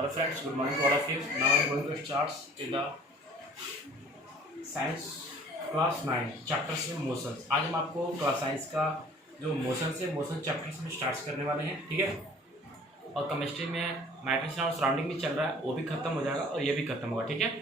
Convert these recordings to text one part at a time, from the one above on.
Hello friends, good morning to all of you. Now I am going to start in the science class 9 chapter से motions. आज हम आपको class science का जो motions है motion chapter से start करने वाले हैं, ठीक है। और केमिस्ट्री में मैट्रिक्स और सराउंडिंग भी चल रहा है, वो भी खत्म हो जाएगा और ये भी खत्म होगा, ठीक है।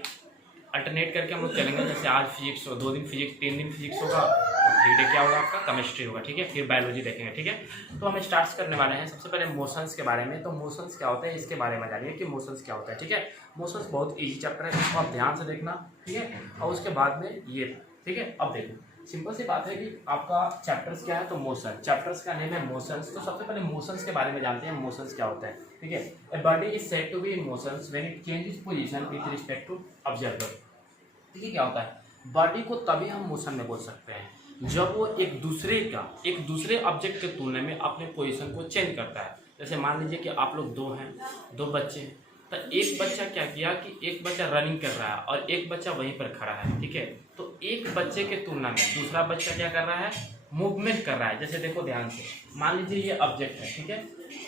अल्टरनेट करके हम लोग चलेंगे, जैसे आज फिजिक्स हो, 2 दिन फिजिक्स, 3 दिन फिजिक्स होगा, तो 3 डे क्या होगा आपका केमिस्ट्री होगा, ठीक है। फिर बायोलॉजी देखेंगे, ठीक है। तो हम स्टार्ट करने वाले हैं सबसे पहले मोशंस के बारे में। तो मोशंस क्या होता है इसके बारे में जानिए कि मोशंस क्या होता है, ठीक है। मोशंस बहुत ईजी चैप्टर है, इसको आप ध्यान से देखना, ठीक है। और उसके बाद में ये, ठीक है। अब देखो सिंपल सी बात है कि आपका चैप्टर्स क्या है, तो मोशन, चैप्टर्स का नेम है मोशंस। तो सबसे पहले मोशंस के बारे में जानते हैं, मोशंस क्या होता है, ठीक है। A body is said to be in motions when it changes position with respect to observer. ठीक है, क्या होता है, बॉडी को तभी हम मोशन में बोल सकते हैं जब वो एक दूसरे ऑब्जेक्ट के तुलना में अपने पोजीशन को चेंज करता है। जैसे मान लीजिए कि आप लोग दो बच्चे हैं, तो एक बच्चा क्या किया कि एक बच्चा रनिंग कर रहा है और एक बच्चा वहीं पर खड़ा है, ठीक है। तो एक बच्चे के तुलना में दूसरा बच्चा क्या कर रहा है, मूवमेंट कर रहा है। जैसे देखो ध्यान से, मान लीजिए ये ऑब्जेक्ट है, ठीक है,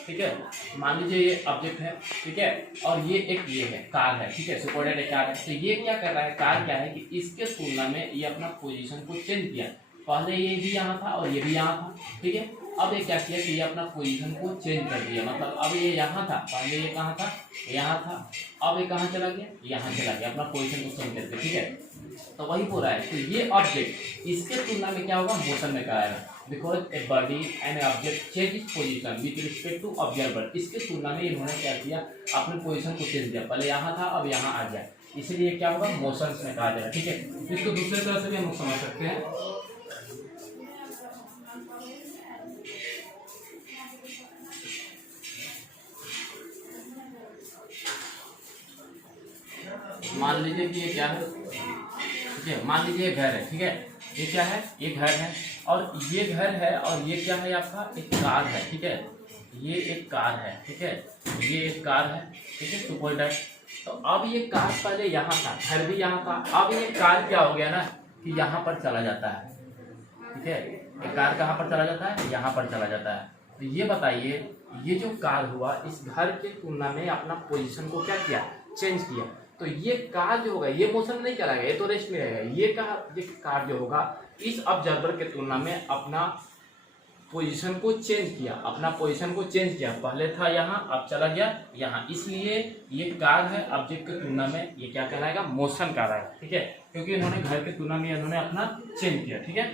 ठीक है। मान लीजिए ये ऑब्जेक्ट है, ठीक है, और ये है कार है, ठीक है, सुपरडेट कार है। तो ये क्या कर रहा है, कार क्या है कि इसके तुलना में ये अपना पोजीशन को चेंज किया। पहले ये भी यहाँ था और ये भी यहाँ था, ठीक है। अब ये क्या किया कि ये अपना पोजीशन को चेंज कर दिया, मतलब अब ये यहाँ था, पहले ये कहाँ था, यहाँ था, अब ये कहाँ चला गया, यहाँ चला गया, अपना पोजीशन को चेंज करके, ठीक है। तो वही बोल रहा है, तो ये ऑब्जेक्ट इसके तुलना में क्या होगा, मोशन में कराएगा। Because a body and a object change is position with respect to observer. इसके तुलना में इन्होंने क्या किया, अपने पोजीशन को चेंज किया, पहले यहाँ था अब यहाँ आ गया, इसीलिए क्या होगा, मोशंस में कहा जाएगा, ठीक है। इसको दूसरे तरह से भी हम लोग समझ सकते हैं। मान लीजिए कि ये क्या है, ठीक है, मान लीजिए ये घर है, ठीक है, ये क्या है, ये घर है और ये घर है और ये क्या है आपका, एक कार है, ठीक है, ये एक कार है, ठीक है, ये एक कार है, ठीक है, सुपरडेट। तो अब ये कार पहले यहाँ था, घर भी यहाँ था, अब ये कार क्या हो गया ना कि यहाँ पर चला जाता है, ठीक है। ये कार कहाँ पर चला जाता है, यहाँ पर चला जाता है। तो ये बताइए, ये जो कार हुआ इस घर के तुलना में अपना पोजीशन को क्या किया, चेंज किया। तो ये कार जो होगा ये मोशन में नहीं चलाएगा, ये तो रेस्ट में रहेगा। ये कार जो होगा इस ऑब्जर्वर के तुलना में अपना पोजीशन को चेंज किया, पहले था यहाँ अब चला गया यहाँ, इसलिए ये कार है ऑब्जेक्ट की तुलना में ये क्या कहलाएगा, मोशन कहलाएगा, ठीक है। क्योंकि इन्होंने घर की तुलना में इन्होंने अपना चेंज किया, ठीक है।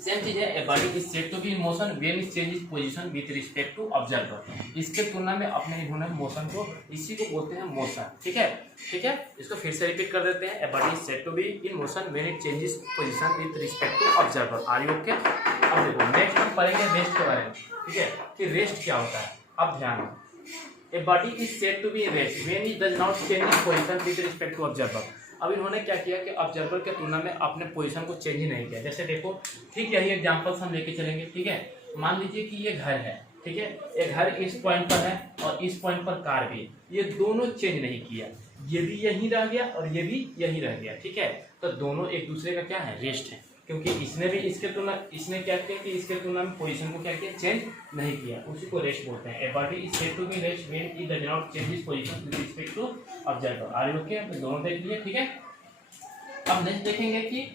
सेम चीज है, a body is said to be in motion when it changes position with respect to observer. इसके तुलना में अपने इन्होंने मोशन को, इसी को बोलते हैं मोशन, ठीक है, ठीक है। इसको फिर से रिपीट कर देते हैं, a body is said to be in motion when it changes position with respect to observer. Are you okay. अब देखो नेक्स्ट हम पढ़ेंगे रेस्ट के बारे में, ठीक है, कि रेस्ट क्या होता है। अब ध्यान, a body is said to be in rest when it does not change its position with respect to observer. अब इन्होंने क्या किया कि ऑब्जर्वर के तुलना में अपने पोजीशन को चेंज ही नहीं किया। जैसे देखो, ठीक यही एग्जांपल्स हम लेके चलेंगे, ठीक है। मान लीजिए कि ये घर है, ठीक है, ये घर इस पॉइंट पर है और इस पॉइंट पर कार भी, ये दोनों चेंज नहीं किया, ये भी यहीं रह गया और ये भी यहीं रह गया, ठीक है। तो दोनों एक दूसरे का क्या है, रेस्ट है, क्योंकि इसने भी इसके तुलना, इसने क्या किया कि इसके तुलना में पोजीशन को क्या किया, चेंज नहीं किया, उसी को रेस्ट बोलते हैं। A body is said to be rest when it does not change its position with respect to observer. Are you okay. तो दोनों देख लिए, ठीक है। अब नेक्स्ट देखेंगे कि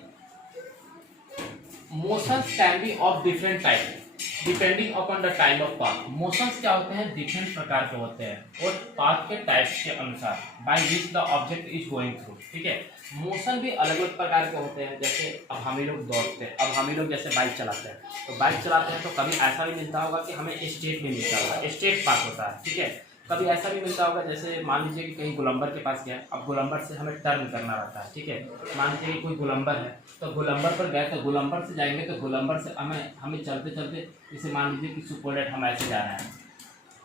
motions can be of different type depending upon the time of path. Motions क्या होते हैं, डिफरेंट प्रकार के होते हैं और पाथ के टाइप्स के अनुसार by which the object is going through, ठीक है। मोशन भी अलग अलग प्रकार के होते हैं। जैसे अब हम ही लोग दौड़ते हैं, अब हम ही लोग जैसे बाइक चलाते हैं, तो बाइक चलाते हैं तो कभी ऐसा भी मिलता होगा कि हमें स्टेट में मिलता होगा, स्टेट पाथ होता है, ठीक है। कभी ऐसा भी मिलता होगा, जैसे मान लीजिए कि कहीं गोलंबर के पास गया, अब गोलंबर से हमें टर्न करना रहता है, ठीक है। मान लीजिए कि कोई गोलंबर है, तो गोलंबर पर गए, तो गोलंबर से जाएंगे, तो गोलंबर से हमें चलते चलते, जैसे मान लीजिए कि सुपरडेट हम ऐसे जा रहे हैं,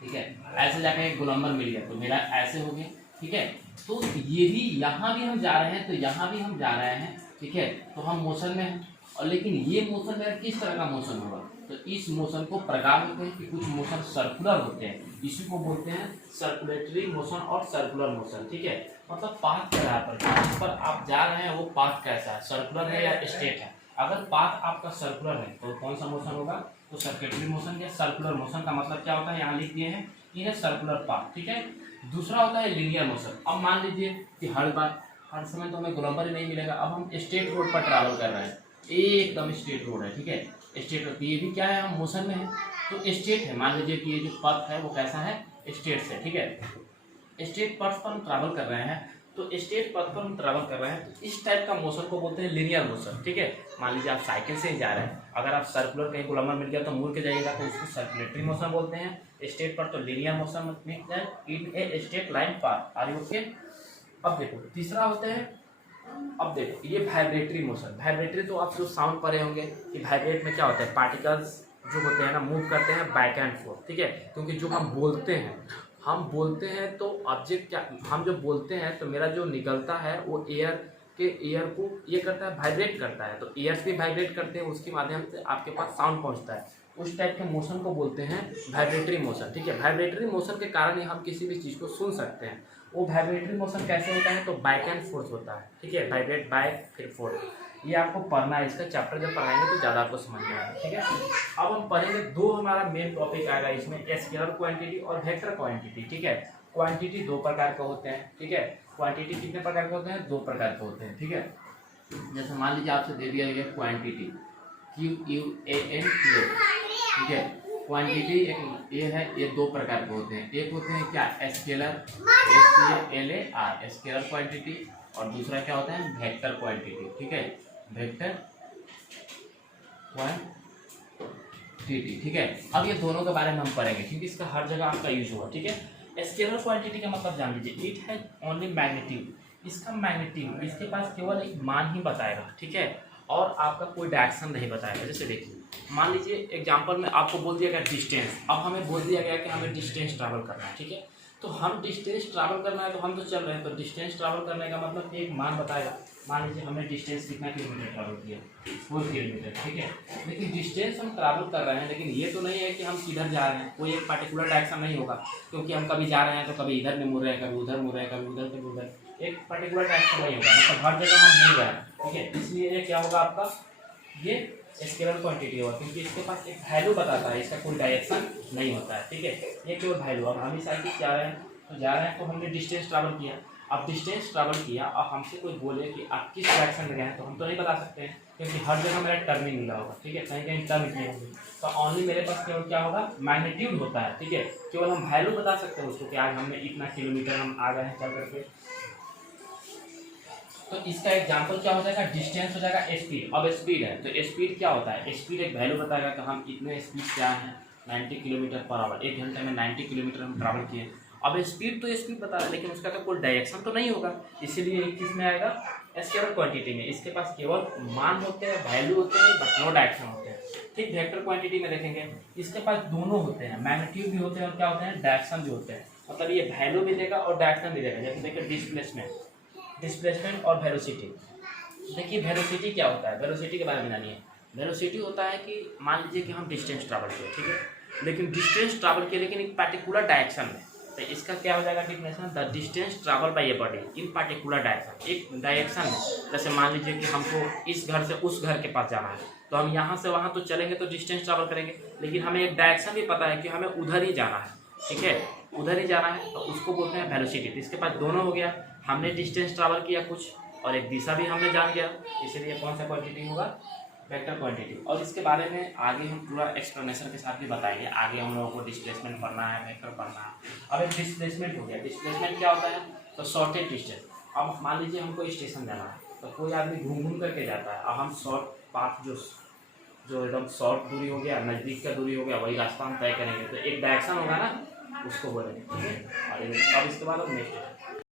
ठीक है, ऐसे जाके एक गोलंबर मिल गया, तो मेरा ऐसे हो गया, ठीक है। तो ये भी यहाँ भी हम जा रहे हैं, तो यहाँ भी हम जा रहे हैं, ठीक है, तो हम मोशन में हैं। और लेकिन ये मोशन मेरा किस तरह का मोशन होगा, तो इस मोशन को प्रकार होते हैं कि कुछ मोशन सर्कुलर होते हैं, इसी को बोलते हैं सर्कुलेटरी मोशन और सर्कुलर मोशन, ठीक है। मतलब पाथ के आधार पर, जिस पर आप जा रहे हैं वो पाथ कैसा है, सर्कुलर है या स्ट्रेट है। अगर पाथ आपका सर्कुलर है तो कौन सा मोशन होगा, तो सर्कुलेटरी मोशन या सर्कुलर मोशन का मतलब क्या होता है, यहाँ लिख दिए हैं इन ए सर्कुलर पाथ, ठीक है। दूसरा होता है लीनियर मोशन। अब मान लीजिए कि हर समय तो हमें गोलंबर ही नहीं मिलेगा, अब हम स्ट्रेट रोड पर ट्रैवल कर रहे हैं, एकदम स्ट्रेट रोड है, ठीक है, स्ट्रेट रोड, ये भी क्या है, हम मोशन में है तो स्ट्रेट है। मान लीजिए कि ये जो पथ है वो कैसा है, स्ट्रेट से, ठीक है। स्ट्रेट पथ पर हम ट्रैवल कर रहे हैं, तो स्ट्रेट पथ पर हम ट्रैवल कर रहे हैं तो इस टाइप का मोशन को बोलते हैं लीनियर मोशन, ठीक है। मान लीजिए आप साइकिल से ही जा रहे हैं, अगर आप सर्कुलर कहीं गोलंबर मिल गया तो मुड़ के जाइएगा तो उसको सर्कुलेटरी मोशन बोलते हैं। स्ट्रेट पर तो linear motion in a straight line path. Are you okay? अब देखो तीसरा होता है, अब देखो ये वाइब्रेटरी मोशन। वाइब्रेटरी तो आप जो साउंड पढ़े होंगे कि वाइब्रेट में क्या होता है, पार्टिकल्स जो होते हैं ना मूव करते हैं बैक एंड फोर्थ, ठीक है। क्योंकि जो हम बोलते हैं तो ऑब्जेक्ट क्या, हम जो बोलते हैं तो मेरा जो निकलता है वो एयर को ये करता है, वाइब्रेट करता है, तो एयर्स भी वाइब्रेट करते हैं, उसके माध्यम से आपके पास साउंड पहुंचता है। उस टाइप के मोशन को बोलते हैं वाइब्रेटरी मोशन, ठीक है। वाइब्रेटरी मोशन के कारण ही हम किसी भी चीज़ को सुन सकते हैं। वो वाइब्रेटरी मोशन कैसे होता है, तो बैक एंड फोर्थ होता है, ठीक है, वाइब्रेट बैक फिर फोर्थ। ये आपको पढ़ना है, इसका चैप्टर जब पढ़ाएंगे तो ज़्यादा आपको समझ में आएगा, ठीक है। अब हम पढ़ेंगे दो, हमारा मेन टॉपिक आएगा इसमें, स्केलर क्वांटिटी और वेक्टर क्वांटिटी, ठीक है। क्वांटिटी दो प्रकार के होते हैं, ठीक है। क्वांटिटी कितने प्रकार के होते हैं, दो प्रकार के होते हैं, ठीक है। जैसे मान लीजिए आपसे दे दिया गया क्वांटिटी QUANT, ठीक है। क्वांटिटी एक ये है, ये दो प्रकार के होते हैं, एक होते हैं क्या, स्केलर SCALAR स्केलर क्वांटिटी, और दूसरा क्या होता है वेक्टर क्वांटिटी, ठीक है, वेक्टर क्वांटिटी, ठीक है। अब ये दोनों के बारे में हम पढ़ेंगे क्योंकि इसका हर जगह आपका यूज होगा, ठीक है। स्केलर क्वांटिटी का मतलब जान लीजिए, इट हैज ओनली मैग्नीट्यूड, इसका मैग्नीट्यूड इसके पास केवल एक मान ही बताएगा, ठीक है, और आपका कोई डायरेक्शन नहीं बताएगा। जैसे देखिए मान लीजिए एग्जांपल में आपको बोल दिया गया डिस्टेंस, अब हमें बोल दिया गया कि हमें डिस्टेंस ट्रैवल करना है, ठीक है। तो हम डिस्टेंस ट्रैवल करना है तो हम तो चल रहे हैं, तो डिस्टेंस ट्रैवल करने का मतलब एक मान बताएगा। मान लीजिए हमने डिस्टेंस कितना किलोमीटर ट्रैवल किया, 4 किलोमीटर, ठीक है। लेकिन डिस्टेंस हम ट्रैवल कर रहे हैं, लेकिन ये तो नहीं है कि हम किधर जा रहे हैं, कोई एक पर्टिकुलर डायरेक्शन नहीं होगा, क्योंकि हम कभी जा रहे हैं तो कभी इधर में मुड़ रहे हैं, कभी उधर मुड़ रहे हैं, कभी उधर कभी उधर, एक पर्टिकुलर डायरेक्शन नहीं होगा, मतलब हर जगह हम मुड़ रहे हैं, ठीक है। इसलिए ये क्या होगा आपका, ये स्केलर क्वांटिटी होगा, क्योंकि इसके पास एक वैल्यू बताता है, इसका कोई डायरेक्शन नहीं होता है, ठीक है, ये केवल वैल्यू। अब हम इस साइकिल से जा रहे हैं तो हमने डिस्टेंस ट्रैवल किया, अब डिस्टेंस ट्रैवल किया और हमसे कोई बोले कि आप किस डायरेक्शन में गए हैं, तो हम तो नहीं बता सकते हैं, क्योंकि हर जगह मेरा टर्निंग मिला होगा, ठीक है, कहीं कहीं टर्न किए होंगे, तो ओनली मेरे पास केवल क्या होगा, मैग्नीट्यूड होता है, ठीक है। केवल हम वैल्यू बता सकते हैं उसको कि आज हमने इतना किलोमीटर हम आ गए हैं चल करके। तो इसका एग्जांपल क्या हो जाएगा, डिस्टेंस हो जाएगा स्पीड। अब स्पीड है तो स्पीड क्या होता है, स्पीड एक वैल्यू बताएगा कि हम इतने स्पीड क्या है, 90 किलोमीटर पर आवर, 1 घंटे में 90 किलोमीटर हम ट्रैवल किए। अब स्पीड तो स्पीड बता रहा है, लेकिन उसका तो कोई डायरेक्शन तो नहीं होगा, इसीलिए एक किस में आएगा, स्केलर क्वांटिटी में। इसके पास केवल मान होते हैं, वैल्यू होते हैं, बट नो डायरेक्शन होते हैं। ठीक वेक्टर क्वांटिटी में देखेंगे, इसके पास दोनों होते हैं, मैग्नीट्यूड भी होते हैं और क्या होते हैं, डायरेक्शन भी होते हैं, मतलब ये वैल्यू भी देगा और डायरेक्शन भी देगा। जैसे देखिए डिस्प्लेसमेंट और वेलोसिटी। देखिए वेलोसिटी क्या होता है, वेलोसिटी के बारे में जानिए। वेलोसिटी होता है कि मान लीजिए कि हम डिस्टेंस ट्रैवल किए, ठीक है, लेकिन डिस्टेंस ट्रैवल किए लेकिन एक पर्टिकुलर डायरेक्शन में, तो इसका क्या हो जाएगा definition, the distance travel by a body in particular direction, एक डायरेक्शन में। जैसे मान लीजिए कि हमको इस घर से उस घर के पास जाना है, तो हम यहाँ से वहाँ तो चलेंगे तो डिस्टेंस ट्रैवल करेंगे, लेकिन हमें एक डायरेक्शन भी पता है कि हमें उधर ही जाना है, ठीक है, उधर ही जाना है, तो उसको बोलते हैं वेलोसिटी। तो इसके पास दोनों हो गया, हमने डिस्टेंस ट्रैवल किया कुछ और एक दिशा भी हमने जान गया, इसीलिए कौन सा क्वांटिटी होगा, वेक्टर क्वांटिटी। और इसके बारे में आगे हम पूरा एक्सप्लेनेशन के साथ भी बताएंगे, आगे हम लोगों को डिस्प्लेसमेंट पढ़ना है, वेक्टर पढ़ना है। अब एक डिस्प्लेसमेंट हो गया, डिस्प्लेसमेंट क्या होता है, तो शॉर्टेज डिस्टेंस। अब मान लीजिए हमको स्टेशन जाना है, तो कोई आदमी घूम घूम करके जाता है, अब हम शॉर्ट पाथ जो एकदम शॉर्ट दूरी हो गया, नज़दीक का दूरी हो गया, वही रास्ता हम तय करेंगे, तो एक डायरेक्शन होगा ना, उसको बोलेंगे, ठीक है। और अब इसके बाद नेक्स्ट